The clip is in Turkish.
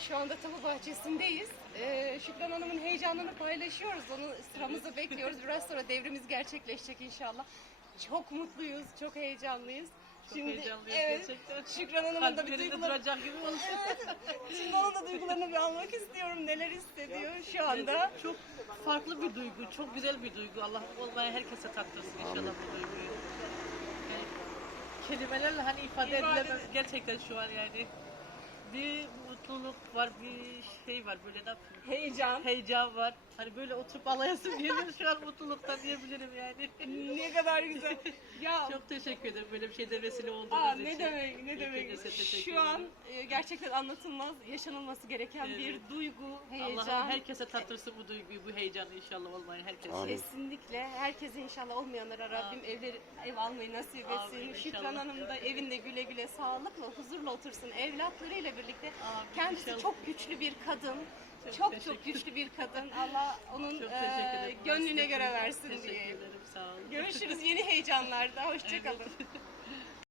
şu anda Tapu Bahçesi'ndeyiz. Ee, Şükran Hanım'ın heyecanını paylaşıyoruz. Onu sıramızı bekliyoruz. Biraz sonra devrimiz gerçekleşecek inşallah. Çok mutluyuz, çok heyecanlıyız. Çok heyecanlıyız evet, gerçekten. Şükran Hanım'ın da bir duyguları... duracak gibi oldu. Şimdi onun da duygularını bir almak istiyorum. Neler hissediyor şu anda. Çok farklı bir duygu, çok güzel bir duygu. Allah olmaya herkese tattırsın inşallah bu duyguyu. Yani kelimelerle hani ifade İfade edilemez ed- gerçekten şu an yani. Bir mutluluk var, bir şey var böyle yapayım? Heyecan. Heyecan var. Hani böyle oturup alayasım geliyor şu an mutluluktan diyebilirim yani. Ne kadar güzel. Ya Çok teşekkür ederim böyle bir şeyde vesile olduğunuz Aa, için. ne demek ne demek. teşekkür Şu an ederim. e, gerçekten anlatılmaz, yaşanılması gereken Evet. bir duygu, heyecan. Allah'ım herkese tattırsın bu duyguyu, bu heyecanı inşallah olmayı herkese. Kesinlikle. Herkese inşallah olmayanlara Rabbim evleri, ev almayı nasip etsin. Amin, Şükran inşallah. Hanım da evinde güle güle sağlıkla, huzurla otursun evlatlarıyla birlikte. Amin, Kendisi inşallah. çok güçlü bir kadın. Çok Çok çok, güçlü bir kadın. Allah onun e, gönlüne göre versin diye. sağ olun. Görüşürüz yeni heyecanlarda. Hoşçakalın. Evet.